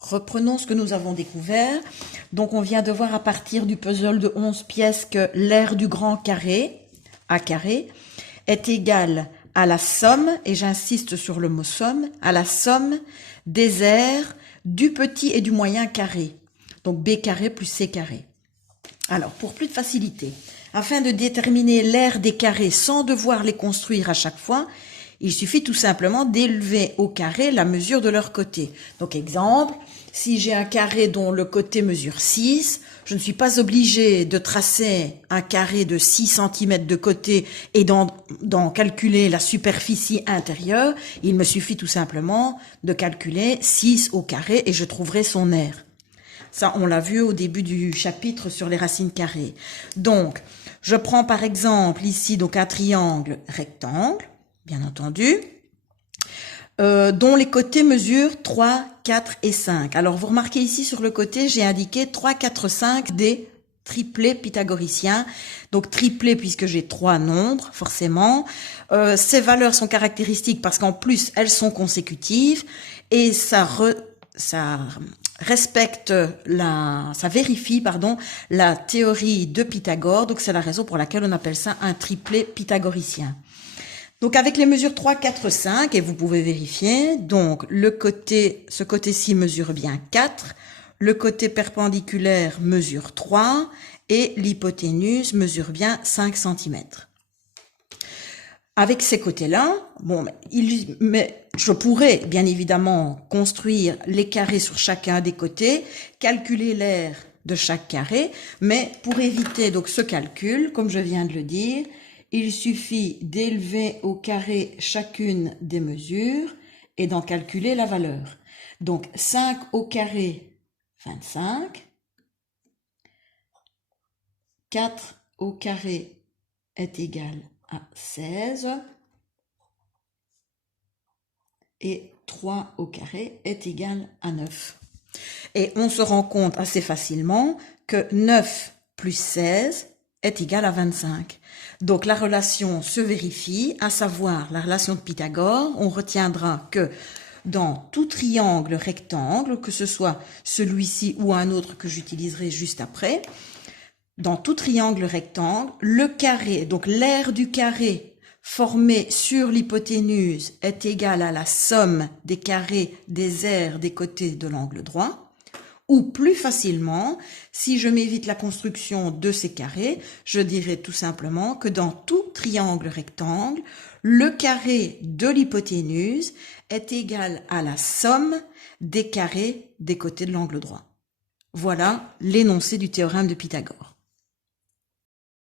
Reprenons ce que nous avons découvert. Donc on vient de voir à partir du puzzle de 11 pièces que l'aire du grand carré, A carré, est égal à la somme, et j'insiste sur le mot somme, à la somme des aires du petit et du moyen carré. Donc B carré plus C carré. Alors, pour plus de facilité, afin de déterminer l'aire des carrés sans devoir les construire à chaque fois, il suffit tout simplement d'élever au carré la mesure de leur côté. Donc, exemple, si j'ai un carré dont le côté mesure 6, je ne suis pas obligé de tracer un carré de 6 cm de côté et d'en calculer la superficie intérieure. Il me suffit tout simplement de calculer 6 au carré et je trouverai son aire. Ça, on l'a vu au début du chapitre sur les racines carrées. Donc, je prends par exemple ici donc un triangle rectangle, bien entendu, dont les côtés mesurent 3, 4 et 5. Alors, vous remarquez ici sur le côté, j'ai indiqué 3, 4, 5 des triplés pythagoriciens. Donc, triplés puisque j'ai 3 nombres, forcément. Ces valeurs sont caractéristiques parce qu'en plus, elles sont consécutives et ça vérifie la théorie de Pythagore. Donc, c'est la raison pour laquelle on appelle ça un triplet pythagoricien. Donc, avec les mesures 3, 4, 5, et vous pouvez vérifier, donc, ce côté-ci mesure bien 4, le côté perpendiculaire mesure 3, et l'hypoténuse mesure bien 5 cm. Avec ces côtés-là, je pourrais bien évidemment construire les carrés sur chacun des côtés, calculer l'aire de chaque carré, mais pour éviter donc ce calcul, comme je viens de le dire, il suffit d'élever au carré chacune des mesures et d'en calculer la valeur. Donc 5 au carré, 25, 4 au carré est égal à 16 et 3 au carré est égal à 9. Et on se rend compte assez facilement que 9 plus 16 est égal à 25. Donc la relation se vérifie, à savoir la relation de Pythagore. On retiendra que dans tout triangle rectangle, que ce soit celui-ci ou un autre que j'utiliserai juste après, dans tout triangle rectangle, le carré, donc l'aire du carré formé sur l'hypoténuse est égal à la somme des carrés des aires des côtés de l'angle droit. Ou plus facilement, si je m'évite la construction de ces carrés, je dirais tout simplement que dans tout triangle rectangle, le carré de l'hypoténuse est égal à la somme des carrés des côtés de l'angle droit. Voilà l'énoncé du théorème de Pythagore.